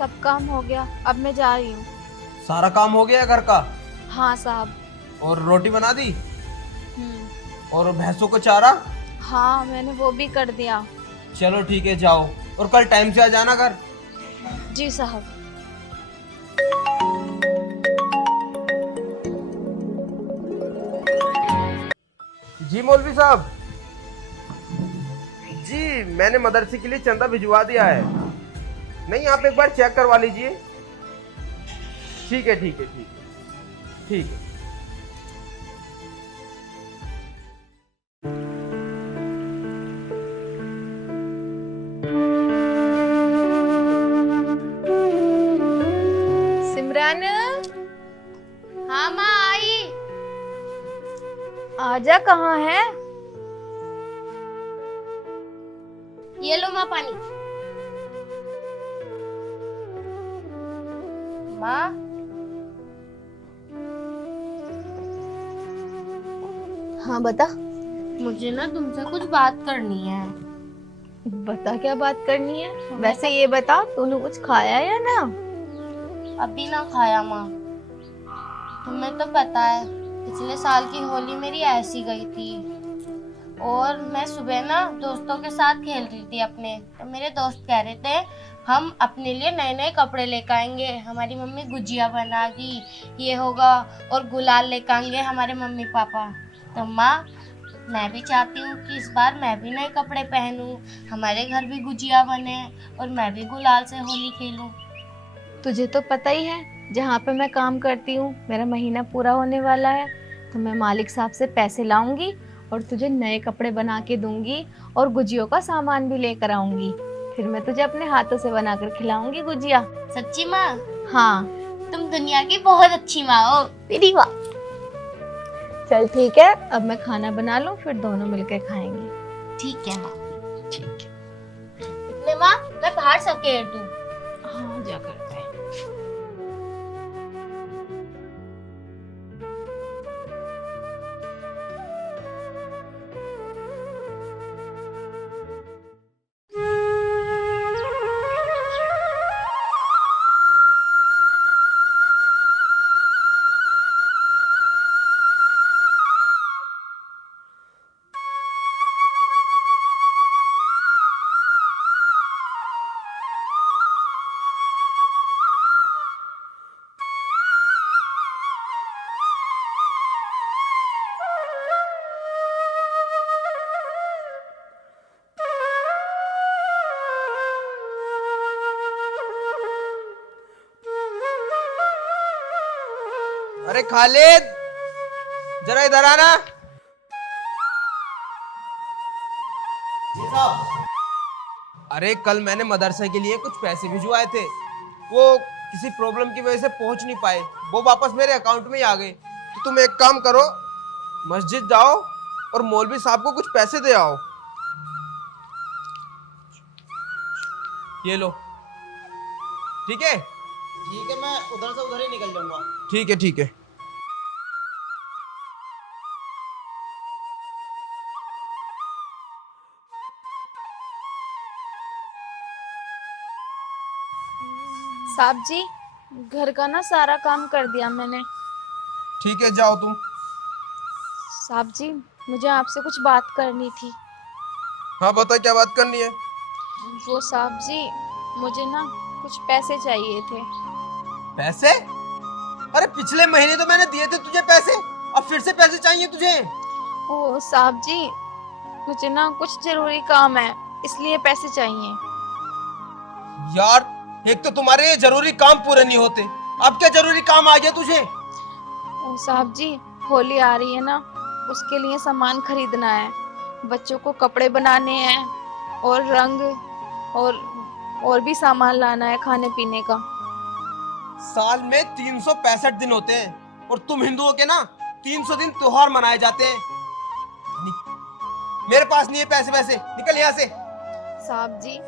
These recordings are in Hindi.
सब काम हो गया, अब मैं जा रही हूँ। सारा काम हो गया घर का? हाँ साहब। और रोटी बना दी? हम्म। और भैंसों को चारा? हाँ मैंने वो भी कर दिया। चलो ठीक है, जाओ। और कल टाइम से आ जाना घर। जी साहब। जी मौलवी साहब। जी मैंने मदरसे के लिए चंदा भिजवा दिया है। नहीं, आप एक बार चेक करवा लीजिए। ठीक है ठीक है ठीक है ठीक है। सिमरन, हाँ माँ आई। आजा, कहाँ है? ये लो माँ पानी। माँ, हाँ बता। मुझे ना तुमसे कुछ बात करनी है। बता क्या बात करनी है? वैसे ये बता, तूने कुछ खाया या ना? अभी ना खाया माँ। तुम्हें तो पता है पिछले साल की होली मेरी ऐसी गई थी। और मैं सुबह ना दोस्तों के साथ खेल रही थी अपने, तो मेरे दोस्त कह रहे थे हम अपने लिए नए नए कपड़े लेकर आएंगे, हमारी मम्मी गुजिया बनागी, ये होगा, और गुलाल लेकर आएंगे हमारे मम्मी पापा। तो माँ, मैं भी चाहती हूँ कि इस बार मैं भी नए कपड़े पहनूं, हमारे घर भी गुजिया बने और मैं भी गुलाल से होली खेलूं। तुझे तो पता ही है, जहाँ पे मैं काम करती हूँ मेरा महीना पूरा होने वाला है, तो मैं मालिक साहब से पैसे लाऊंगी और तुझे नए कपड़े बना के दूंगी और गुजियों का सामान भी लेकर आऊंगी। फिर मैं तुझे अपने हाथों से बनाकर खिलाऊंगी गुजिया। सच्ची माँ? हाँ। तुम दुनिया की बहुत अच्छी माँ हो। तेरी वाह। चल ठीक है, अब मैं खाना बना लूं, फिर दोनों मिलकर खाएंगे। ठीक है माँ। ठीक है। इतने माँ, मैं बाहर सब घेर दूँ? हाँ जा करते हैं। अरे खालिद, जरा इधर आना। जी साहब। अरे कल मैंने मदरसे के लिए कुछ पैसे भिजवाए थे, वो किसी प्रॉब्लम की वजह से पहुंच नहीं पाए, वो वापस मेरे अकाउंट में ही आ गए। तो तुम एक काम करो, मस्जिद जाओ और मौलवी साहब को कुछ पैसे दे आओ। ये लो। ठीक है? ठीक है, मैं उधर से उधर ही निकल जाऊंगा। ठीक है ठीक है। साहब जी, घर का ना सारा काम कर दिया मैंने। ठीक है, जाओ तुम। साहब जी, मुझे आपसे कुछ बात करनी थी। हाँ बता, क्या बात करनी है? वो साहब जी, मुझे ना कुछ पैसे चाहिए थे। पैसे? अरे पिछले महीने तो मैंने दिए थे तुझे पैसे, अब फिर से पैसे चाहिए तुझे? ओ साहब जी, मुझे ना कुछ जरूरी काम है, इसलिए पैसे चाहिए। यार, एक तो तुम्हारे ये जरूरी काम पूरे नहीं होते, अब क्या जरूरी काम आ गया तुझे? ओ साहब जी, होली आ रही है ना, उसके लिए सामान खरीदना है। बच्चों को कपड़े बनाने हैं और रंग और भी सामान लाना है खाने पीने का। साल में 365 दिन होते हैं और तुम हिंदुओं के ना 300 दिन त्योहार मनाए जाते हैं। मेरे पास नहीं है पैसे, वैसे निकल यहाँ से। साहब जी,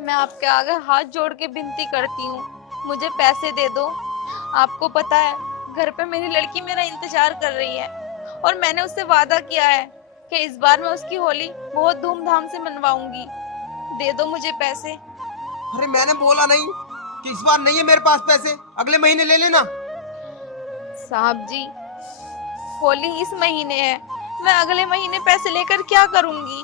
मैं आपके आगे हाथ जोड़ के विनती करती हूँ, मुझे पैसे दे दो। आपको पता है घर पे मेरी लड़की मेरा इंतजार कर रही है और मैंने उससे वादा किया है कि इस बार मैं उसकी होली बहुत धूमधाम से मनवाऊंगी। दे दो मुझे पैसे। अरे मैंने बोला नहीं कि इस बार नहीं है मेरे पास पैसे, अगले महीने ले लेना। साहब जी, होली इस महीने है, मैं अगले महीने पैसे लेकर क्या करूंगी?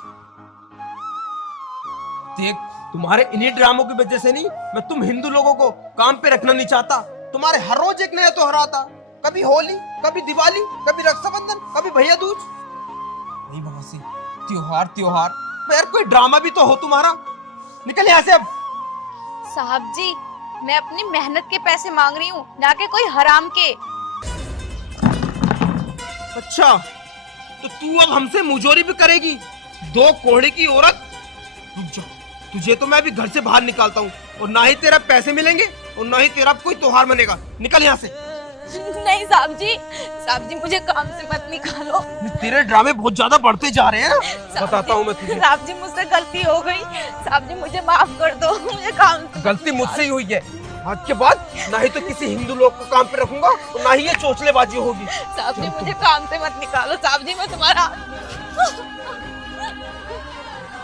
देख, तुम्हारे इन्हीं ड्रामों की वजह से नहीं मैं तुम हिंदू लोगों को काम पे रखना नहीं चाहता। तुम्हारे हर रोज एक नया त्योहार आता, कभी होली, कभी दिवाली, कभी रक्षाबंधन, कभी भैया दूज। नहीं मौसी, त्योहार त्योहार, यार कोई ड्रामा भी तो हो तुम्हारा। निकल यहाँ से अब। साहब जी, मैं अपनी मेहनत के पैसे मांग रही हूँ, ना कि कोई हराम के। अच्छा, तो तू अब हमसे मुजोरी भी करेगी? दो कोढ़े की औरत। रुक जा, तुझे तो मैं अभी घर से बाहर निकालता हूँ, और ना ही तेरा पैसे मिलेंगे और ना ही तेरा कोई त्योहार मनेगा। निकल यहाँ से। नहीं साहब जी, मुझे काम से मत निकालो। तेरे ड्रामे बहुत ज्यादा बढ़ते जा रहे हैं, बताता हूँ मैं तुझे। साहब जी, मुझसे गलती हो गई, साहब जी मुझे माफ कर दो, मुझे काम से गलती मुझसे ही हुई है। आज के बाद ना ही तो किसी हिंदू लोग को काम पे रखूंगा और ना ही ये चोचलेबाजी होगी। साहब जी मुझे काम से मत निकालो, साहब जी मैं तुम्हारा।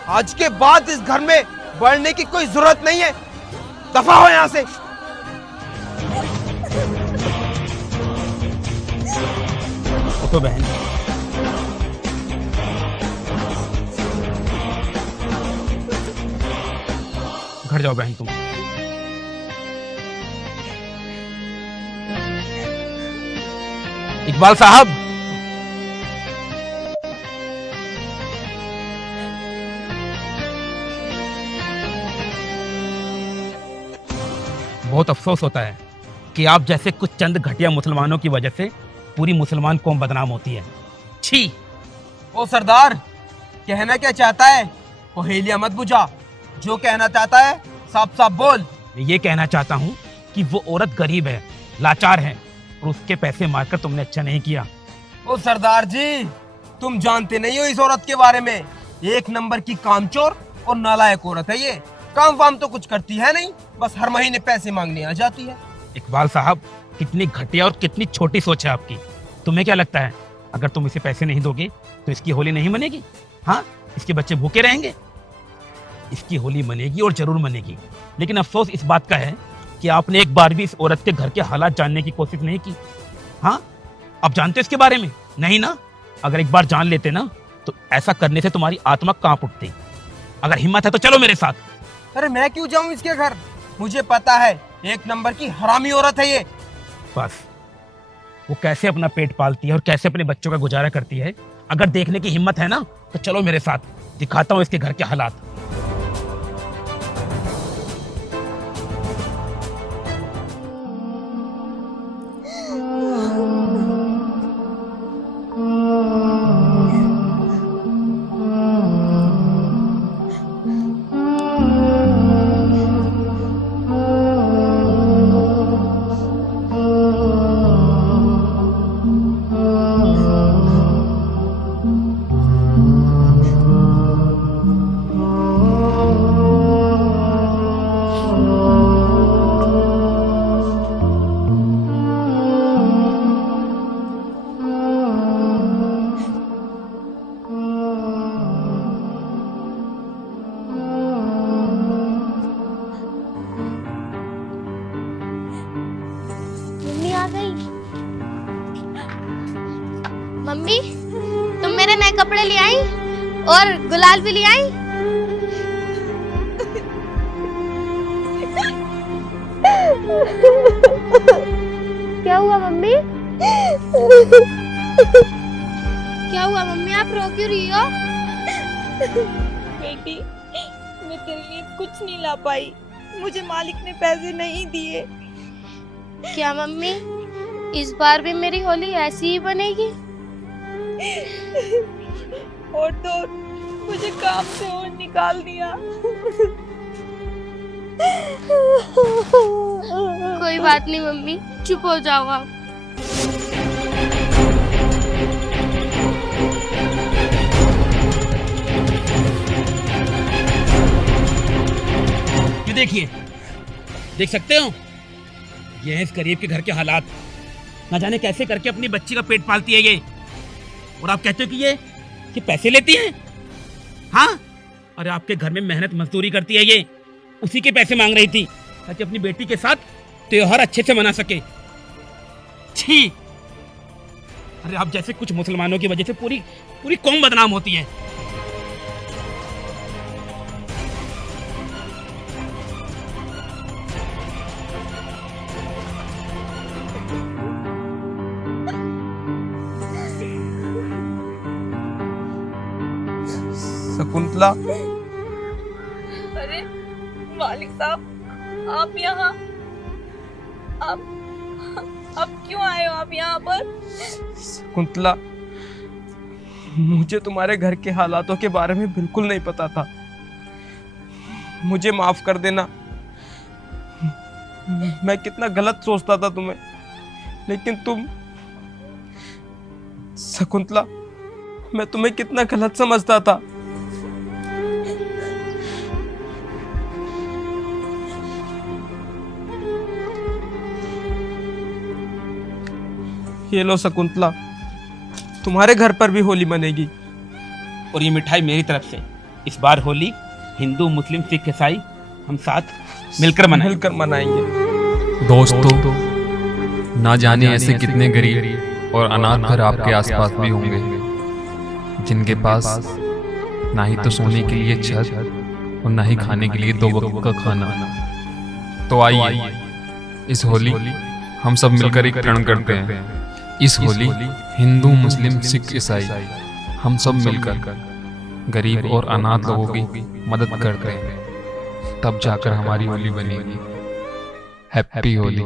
आज के बाद इस घर में बढ़ने की कोई जरूरत नहीं है, दफा हो यहाँ से। तो बहन, घर जाओ बहन तुम। इकबाल साहब, बहुत अफसोस होता है कि आप जैसे कुछ चंद घटिया मुसलमानों की वजह से पूरी मुसलमान कौम बदनाम होती है। छी! ओ सरदार, कहना क्या चाहता है? पहेलियां मत बुझा, जो कहना चाहता है साफ साफ बोल। मैं ये कहना चाहता हूँ कि वो औरत गरीब है, लाचार है, और उसके पैसे मारकर तुमने अच्छा नहीं किया। ओ सरदार जी, तुम जानते नहीं हो इस औरत के बारे में। एक नंबर की कामचोर और नालायक औरत है ये। काम वाम तो कुछ करती है नहीं, बस हर महीने पैसे मांगने आ जाती है। इकबाल साहब, कितनी घटिया और कितनी छोटी सोच है आपकी। तुम्हें क्या लगता है अगर तुम इसे पैसे नहीं दोगे तो इसकी होली नहीं मनेगी? हाँ, इसके बच्चे भूखे रहेंगे? इसकी होली मनेगी और जरूर मनेगी। लेकिन अफसोस इस बात का है कि आपने एक बार भी इस औरत के घर के हालात जानने की कोशिश नहीं की। हाँ, आप जानते हो इसके बारे में? नहीं ना? अगर एक बार जान लेते ना तो ऐसा करने से तुम्हारी आत्मा कांप उठती। अगर हिम्मत है तो चलो मेरे साथ। अरे मैं क्यों जाऊं इसके घर? मुझे पता है, एक नंबर की हरामी औरत है ये। बस, वो कैसे अपना पेट पालती है और कैसे अपने बच्चों का गुजारा करती है, अगर देखने की हिम्मत है ना तो चलो मेरे साथ, दिखाता हूँ इसके घर के हालात। मम्मी, तुम मेरे नए कपड़े ले आई और गुलाल भी ले आई। क्या हुआ मम्मी? क्या हुआ मम्मी, आप रो क्यों रही हो? बेटी, मैं तेरे लिए कुछ नहीं ला पाई, मुझे मालिक ने पैसे नहीं दिए। क्या मम्मी, इस बार भी मेरी होली ऐसी ही बनेगी? और तो मुझे काम से और निकाल दिया। कोई बात नहीं मम्मी, चुप हो जाओ आप। ये देखिए, देख सकते हो, ये है इस गरीब के घर के हालात। ना जाने कैसे करके अपनी बच्ची का पेट पालती है ये, और आप कहते हो कि ये पैसे लेती है? हाँ, अरे आपके घर में मेहनत मजदूरी करती है ये, उसी के पैसे मांग रही थी। ताकि अपनी बेटी के साथ त्योहार अच्छे से मना सके। छी! अरे आप जैसे कुछ मुसलमानों की वजह से पूरी पूरी कौम बदनाम होती है। शकुंतला, अरे मालिक साहब, आप यहाँ, आप क्यों आए हो आप यहाँ पर? शकुंतला, मुझे तुम्हारे घर के हालातों के बारे में बिल्कुल नहीं पता था। मुझे माफ कर देना। मैं कितना गलत सोचता था तुम्हें, लेकिन तुम, शकुंतला, मैं तुम्हें कितना गलत समझता था। ये लो शकुंतला, तुम्हारे घर पर भी होली मनेगी। और ये मिठाई मेरी तरफ से। इस बार होली हिंदू, मुस्लिम, सिख, ईसाई हम साथ मिलकर मनाएंगे। दोस्तों, ना जाने ऐसे कितने गरीब और अनाथ घर आपके आसपास भी होंगे जिनके पास ना ही तो सोने के लिए छत और ना ही खाने के लिए 2 वक्त का खाना। तो आइए इस होली हम सब मिलकर एक प्रण करते हैं। इस होली हिंदू, मुस्लिम, सिख, ईसाई हम सब मिलकर गरीब और अनाथ लोगों की मदद करते हैं, तब जाकर हमारी होली बनेगी। हैप्पी होली।